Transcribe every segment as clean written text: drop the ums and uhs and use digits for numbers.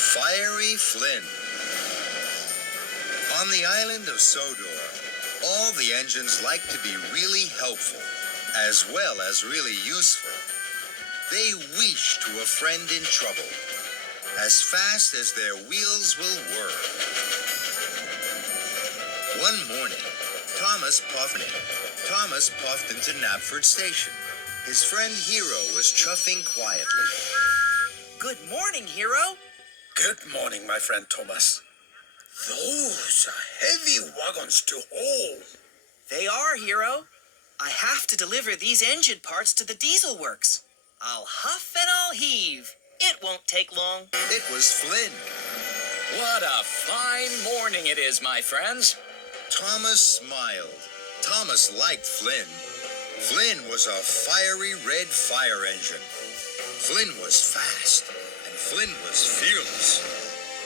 Fiery Flynn. On the island of Sodor, all the engines like to be really helpful, as well as really useful. They wish to a friend in trouble, as fast as their wheels will whir. One morning, Thomas puffed into Knapford Station. His friend Hero was chuffing quietly. Good morning, Hero. Good morning, my friend Thomas. Those are heavy wagons to haul. They are, Hero. I have to deliver these engine parts to the diesel works. I'll huff and I'll heave. It won't take long. It was Flynn. What a fine morning it is, my friends. Thomas smiled. Thomas liked Flynn. Flynn was a fiery red fire engine. Flynn was fast, and Flynn was fearless.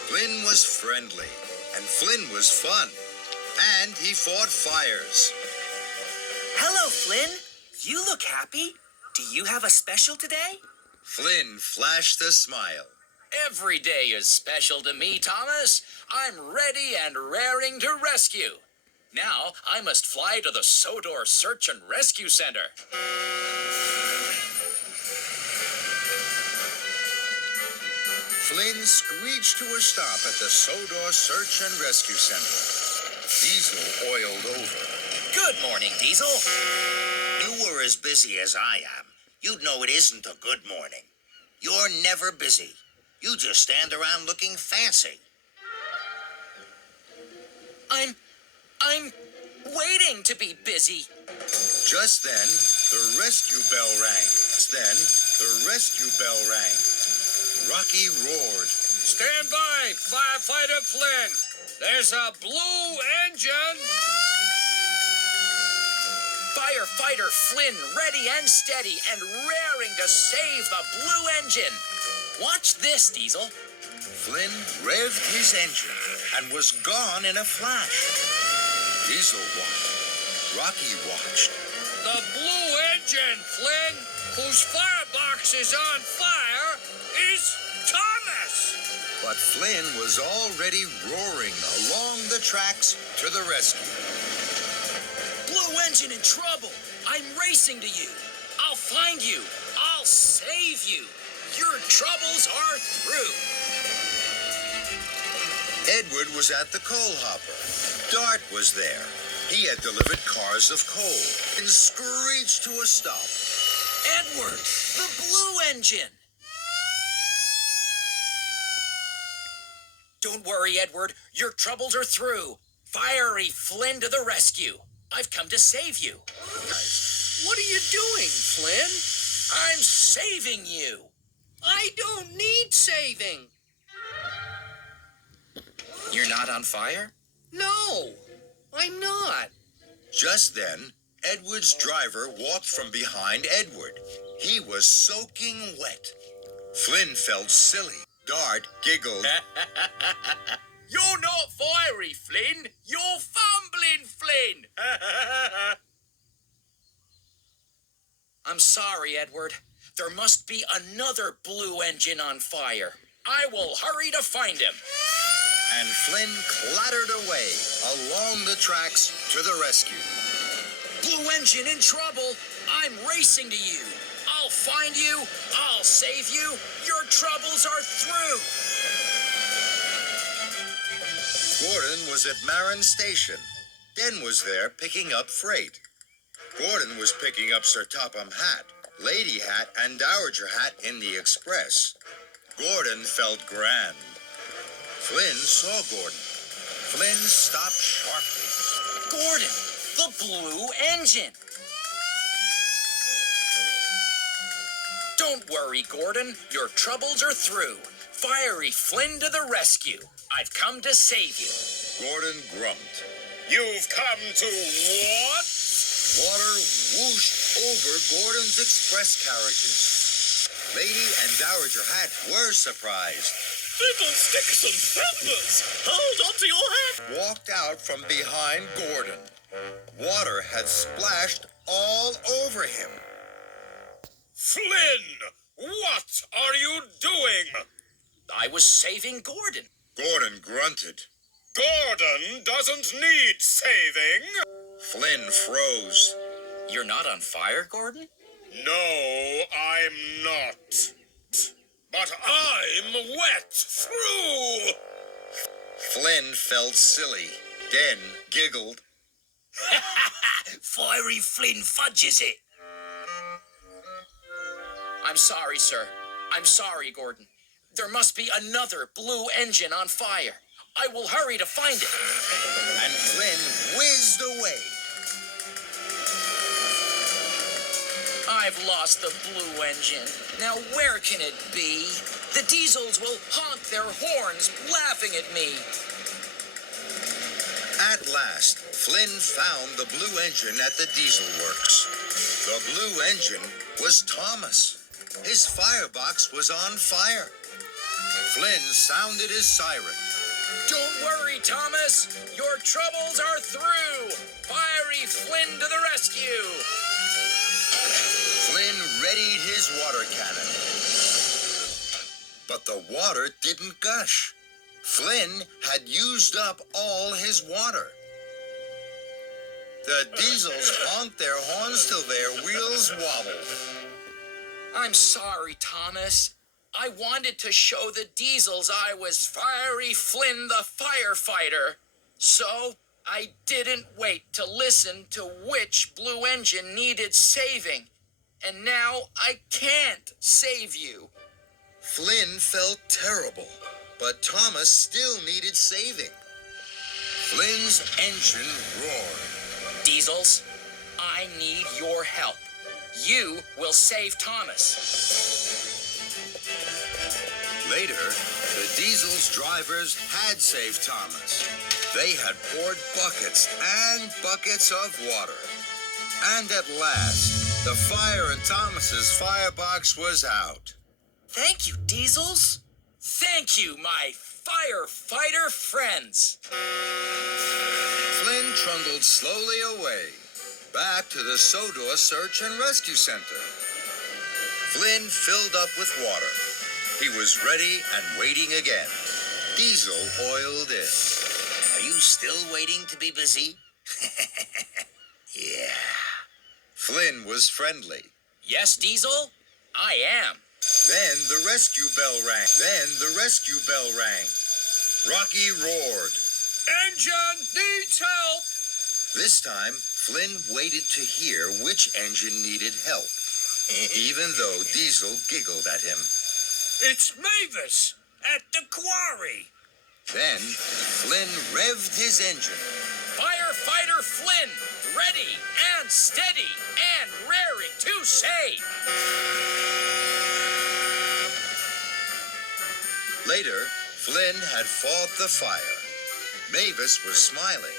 Flynn was friendly, and Flynn was fun. And he fought fires. Hello, Flynn. You look happy. Do you have a special today? Flynn flashed a smile. Every day is special to me, Thomas. I'm ready and raring to rescue. Now, I must fly to the Sodor Search and Rescue Center. Flynn screeched to a stop at the Sodor Search and Rescue Center. Diesel oiled over. Good morning, Diesel. You were as busy as I am. You'd know it isn't a good morning. You're never busy. You just stand around looking fancy. I'm waiting to be busy. Just then, the rescue bell rang. Rocky roared. Stand by, Firefighter Flynn. There's a blue engine. Firefighter Flynn ready and steady and raring to save the blue engine. Watch this, Diesel. Flynn revved his engine and was gone in a flash. Diesel watched. Rocky watched. The blue engine, Flynn, whose firebox is on fire, is Thomas. But Flynn was already roaring along the tracks to the rescue. Blue engine in trouble. I'm racing to you. I'll find you. I'll save you. Your troubles are through. Edward was at the coal hopper. Dart was there. He had delivered cars of coal and screeched to a stop. Edward, the blue engine. Don't worry, Edward. Your troubles are through. Fiery Flynn to the rescue. I've come to save you. What are you doing, Flynn? I'm saving you. I don't need saving. You're not on fire? No, I'm not. Just then, Edward's driver walked from behind Edward. He was soaking wet. Flynn felt silly. Dart giggled. You're not fiery, Flynn. You're fumbling, Flynn. I'm sorry, Edward. There must be another blue engine on fire. I will hurry to find him. And Flynn clattered away along the tracks to the rescue. Blue engine in trouble. I'm racing to you. I'll find you. I'll save you. Your troubles are through. Gordon was at Marin Station. Ben was there picking up freight. Gordon was picking up Sir Topham Hatt, Lady Hat, and Dowager Hat in the express. Gordon felt grand. Flynn saw Gordon. Flynn stopped sharply. Gordon, the blue engine. Don't worry, Gordon. Your troubles are through. Fiery Flynn to the rescue. I've come to save you. Gordon grumped. You've come to what? Water whooshed over Gordon's express carriages. Lady and Dowager Hat were surprised. Fiddlesticks and feathers! Hold on to your hat! Walked out from behind Gordon. Water had splashed all over him. Flynn! What are you doing? I was saving Gordon. Gordon grunted. Gordon doesn't need saving. Flynn froze. You're not on fire, Gordon? No, I'm not. But I'm wet through. Flynn felt silly. Den giggled. Fiery Flynn fudges it. I'm sorry, sir. I'm sorry, Gordon. There must be another blue engine on fire. I will hurry to find it. And Flynn whizzed away. I've lost the blue engine. Now where can it be? The diesels will honk their horns, laughing at me. At last, Flynn found the blue engine at the diesel works. The blue engine was Thomas. His firebox was on fire. Flynn sounded his siren. Don't worry, Thomas. Your troubles are through. Fiery Flynn to the rescue. Flynn readied his water cannon. But the water didn't gush. Flynn had used up all his water. The diesels honked their horns till their wheels wobbled. I'm sorry, Thomas. I wanted to show the diesels I was Fiery Flynn the firefighter. So I didn't wait to listen to which blue engine needed saving. And now I can't save you. Flynn felt terrible, but Thomas still needed saving. Flynn's engine roared. Diesels, I need your help. You will save Thomas. Later, the diesel's drivers had saved Thomas. They had poured buckets and buckets of water. And at last, the fire in Thomas's firebox was out. Thank you, Diesels. Thank you, my firefighter friends. Flynn trundled slowly away, back to the Sodor Search and Rescue Center. Flynn filled up with water. He was ready and waiting again. Diesel oiled in. Are you still waiting to be busy? Yeah. Flynn was friendly. Yes, Diesel, I am. Then the rescue bell rang. Rocky roared. Engine needs help. This time, Flynn waited to hear which engine needed help, even though Diesel giggled at him. It's Mavis at the quarry. Then, Flynn revved his engine. Firefighter Flynn, ready and steady and raring to save. Later, Flynn had fought the fire. Mavis was smiling.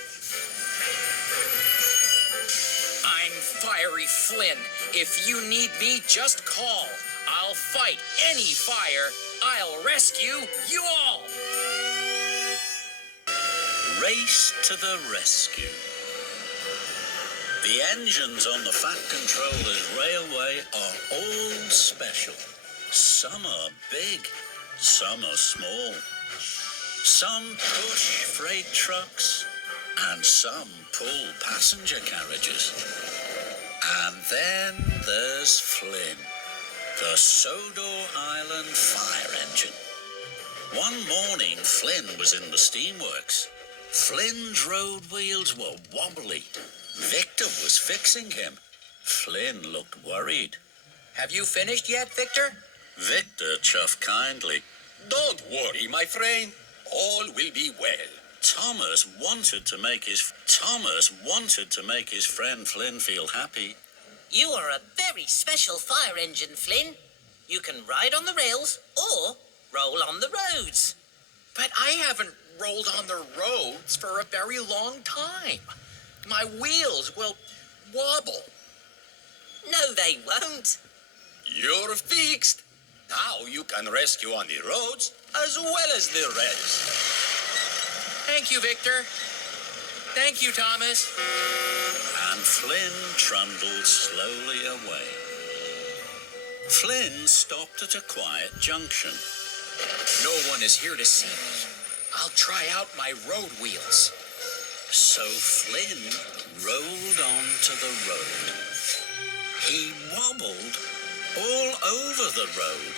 I'm Fiery Flynn. If you need me, just call. I'll fight any fire. I'll rescue you all. Race to the rescue. The engines on the Fat Controllers Railway are all special. Some are big, some are small. Some push freight trucks, and some pull passenger carriages. And then there's Flynn, the Sodor Island fire engine. One morning, Flynn was in the steamworks. Flynn's road wheels were wobbly. Victor was fixing him. Flynn looked worried. Have you finished yet, Victor? Victor chuffed kindly. Don't worry, my friend. All will be well. Thomas wanted to make his friend Flynn feel happy. You are a very special fire engine, Flynn. You can ride on the rails or roll on the roads. But I haven't rolled on the roads for a very long time. My wheels will wobble. No, they won't. You're fixed. Now you can rescue on the roads as well as the rails. Thank you, Victor. Thank you, Thomas. And Flynn trundled slowly away. Flynn stopped at a quiet junction. No one is here to see me. I'll try out my road wheels. So Flynn rolled onto the road. He wobbled all over the road.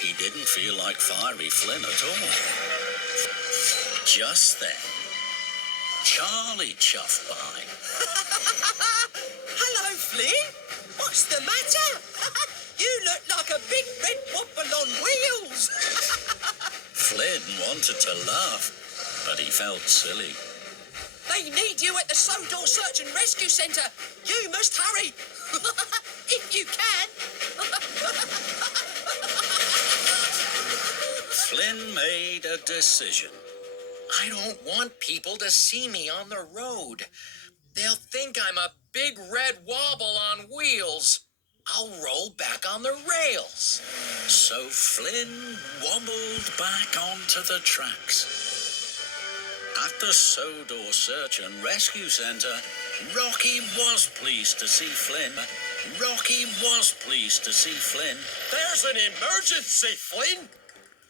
He didn't feel like Fiery Flynn at all. Just then, Charlie chuffed by. Hello, Flynn. What's the matter? You look like a big red wobble on wheels. Flynn wanted to laugh, but he felt silly. They need you at the Sodor Search and Rescue Centre. You must hurry. If you can. Flynn made a decision. I don't want people to see me on the road. They'll think I'm a big red wobble on wheels. I'll roll back on the rails. So Flynn wobbled back onto the tracks. At the Sodor Search and Rescue Centre, Rocky was pleased to see Flynn. Rocky was pleased to see Flynn. There's an emergency, Flynn.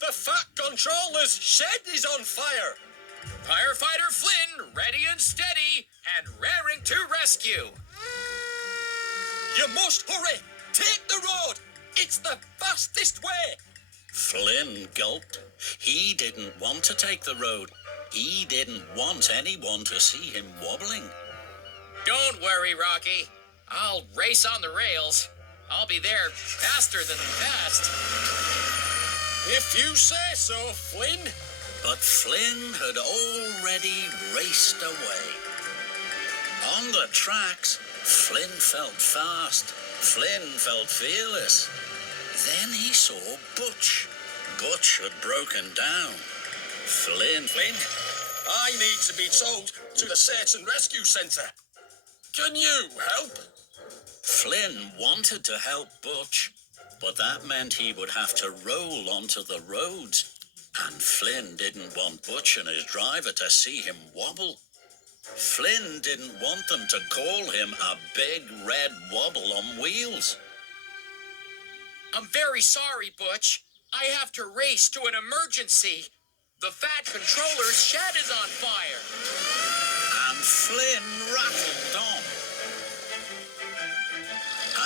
The Fat Controller's shed is on fire. Firefighter Flynn, ready and steady, and raring to rescue. You must hurry. Take the road. It's the fastest way. Flynn gulped. He didn't want to take the road. He didn't want anyone to see him wobbling. Don't worry, Rocky. I'll race on the rails. I'll be there faster than fast. If you say so, Flynn. But Flynn had already raced away. On the tracks, Flynn felt fast. Flynn felt fearless. Then he saw Butch. Butch had broken down. Flynn, I need to be towed to the Search and Rescue Centre. Can you help? Flynn wanted to help Butch, but that meant he would have to roll onto the roads. And Flynn didn't want Butch and his driver to see him wobble. Flynn didn't want them to call him a big red wobble on wheels. I'm very sorry, Butch. I have to race to an emergency. The Fat Controller's shed is on fire. And Flynn rattled on.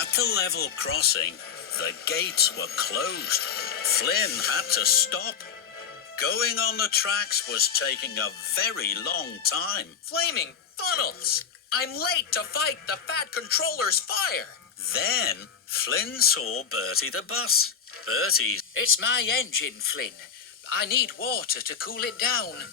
At the level crossing, the gates were closed. Flynn had to stop. Going on the tracks was taking a very long time. Flaming funnels. I'm late to fight the Fat Controller's fire. Then Flynn saw Bertie the bus. It's my engine, Flynn. I need water to cool it down.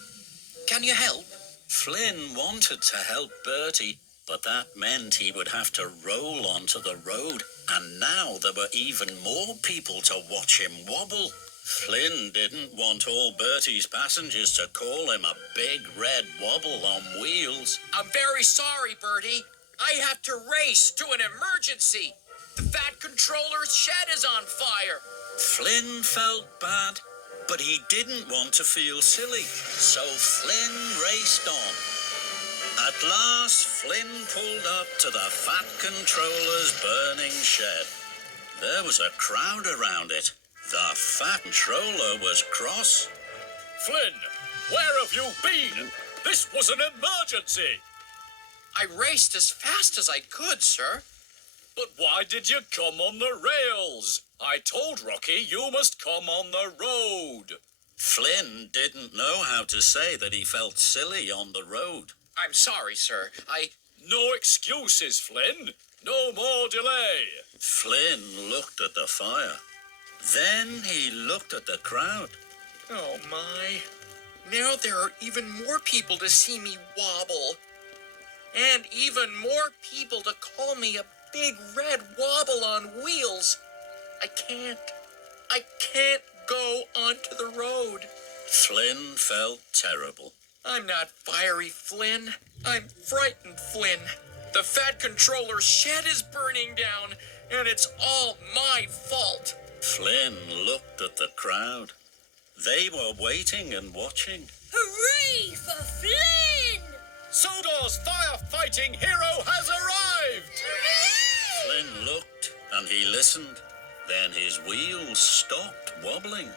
Can you help? Flynn wanted to help Bertie, but that meant he would have to roll onto the road, and now there were even more people to watch him wobble. Flynn didn't want all Bertie's passengers to call him a big red wobble on wheels. I'm very sorry, Bertie. I have to race to an emergency. The Fat Controller's shed is on fire. Flynn felt bad, but he didn't want to feel silly, so Flynn raced on. At last, Flynn pulled up to the Fat Controller's burning shed. There was a crowd around it. The Fat Controller was cross. Flynn, where have you been? This was an emergency. I raced as fast as I could, sir. But why did you come on the rails? I told Rocky you must come on the road. Flynn didn't know how to say that he felt silly on the road. I'm sorry, sir. No excuses, Flynn. No more delay. Flynn looked at the fire. Then he looked at the crowd. Oh, my. Now there are even more people to see me wobble. And even more people to call me a big red wobble on wheels. I can't go onto the road. Flynn felt terrible. I'm not Fiery Flynn. I'm Frightened Flynn. The Fat Controller's shed is burning down, and it's all my fault. Flynn looked at the crowd. They were waiting and watching. Hooray for Flynn! Sodor's firefighting hero has arrived! Flynn looked and he listened. Then his wheels stopped wobbling.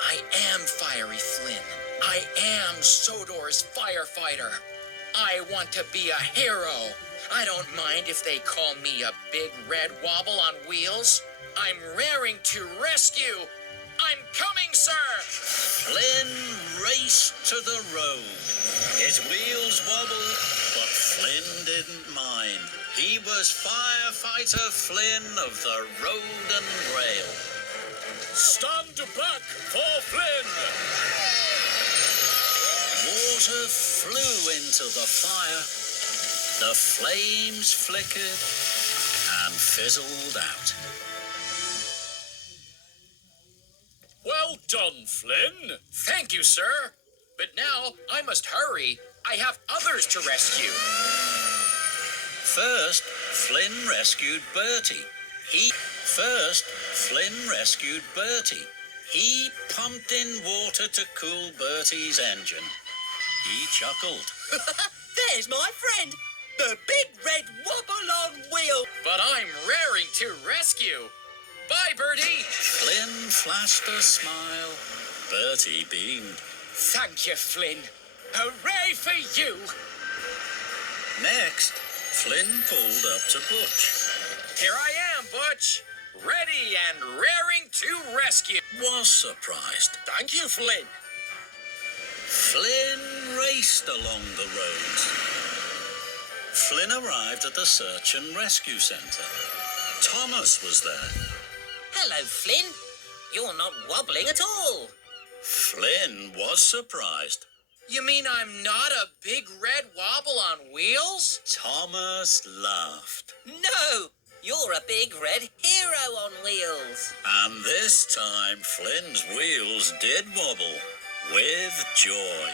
I am Fiery Flynn. I am Sodor's firefighter. I want to be a hero. I don't mind if they call me a big red wobble on wheels. I'm raring to rescue. I'm coming, sir. Flynn raced to the road. His wheels wobbled, but Flynn didn't mind. He was Firefighter Flynn of the Road and Rail. Stand back for Flynn! Water flew into the fire. The flames flickered and fizzled out. Well done, Flynn. Thank you, sir. But now I must hurry. I have others to rescue. First, Flynn rescued Bertie. He pumped in water to cool Bertie's engine. He chuckled. There's my friend, the big red wobble on wheel. But I'm raring to rescue. Bye, Bertie. Flynn flashed a smile. Bertie beamed. Thank you, Flynn. Hooray for you. Next, Flynn pulled up to Butch. Here I am, Butch. Ready and raring to rescue. Was surprised. Thank you, Flynn. Flynn raced along the roads. Flynn arrived at the search and rescue centre. Thomas was there. Hello, Flynn. You're not wobbling at all. Flynn was surprised. You mean I'm not a big red wobble on wheels? Thomas laughed. No, you're a big red hero on wheels. And this time, Flynn's wheels did wobble with joy.